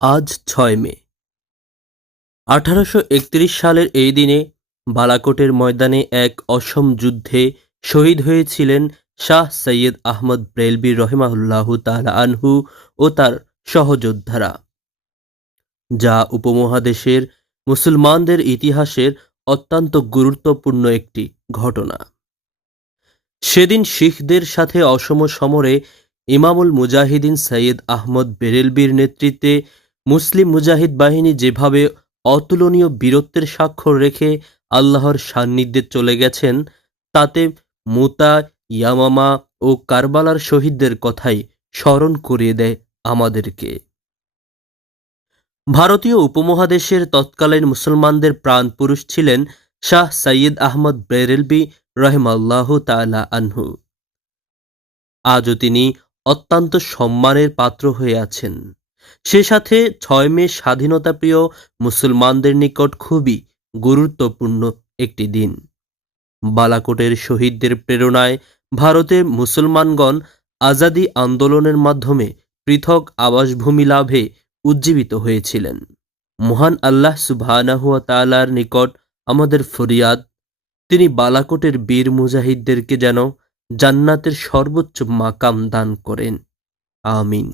আজ ছয় মে। আঠারোশো একত্রিশ সালের এই দিনে বালাকোটের ময়দানে এক অসম যুদ্ধে শহীদ হয়েছিলেন শাহ সৈয়দ আহমদ ব্রেলবি রহিমাহুল্লাহ তালা আনহু ও তার সহযোদ্ধারা, যা উপমহাদেশের মুসলমানদের ইতিহাসের অত্যন্ত গুরুত্বপূর্ণ একটি ঘটনা। সেদিন শিখদের সাথে অসম সমরে ইমামুল মুজাহিদিন সৈয়দ আহমদ বেরেলবির নেতৃত্বে মুসলিম মুজাহিদ বাহিনী যেভাবে অতুলনীয় বীরত্বের স্বাক্ষর রেখে আল্লাহর সান্নিধ্যে চলে গেছেন, তাতে মুতা, ইয়ামামা ও কারবালার শহীদদের কথাই স্মরণ করিয়ে দেয় আমাদেরকে। ভারতীয় উপমহাদেশের তৎকালীন মুসলমানদের প্রাণপুরুষ ছিলেন শাহ সৈয়দ আহমদ বেরেলবি রহেমাল্লাহ তালা আনহু। আজও তিনি অত্যন্ত সম্মানের পাত্র হয়ে আছেন। সে সাথে ছয় মে স্বাধীনতাপ্রিয় মুসলমানদের নিকট খুবই গুরুত্বপূর্ণ একটি দিন। বালাকোটের শহীদদের প্রেরণায় ভারতের মুসলমানগণ আজাদি আন্দোলনের মাধ্যমে পৃথক আবাসভূমি লাভে উজ্জীবিত হয়েছিলেন। মহান আল্লাহ সুবহানাহুয়া তাআলার নিকট আমাদের ফরিয়াদ, তিনি বালাকোটের বীর মুজাহিদদেরকে যেন জান্নাতের সর্বোচ্চ মাকাম দান করেন। আমিন।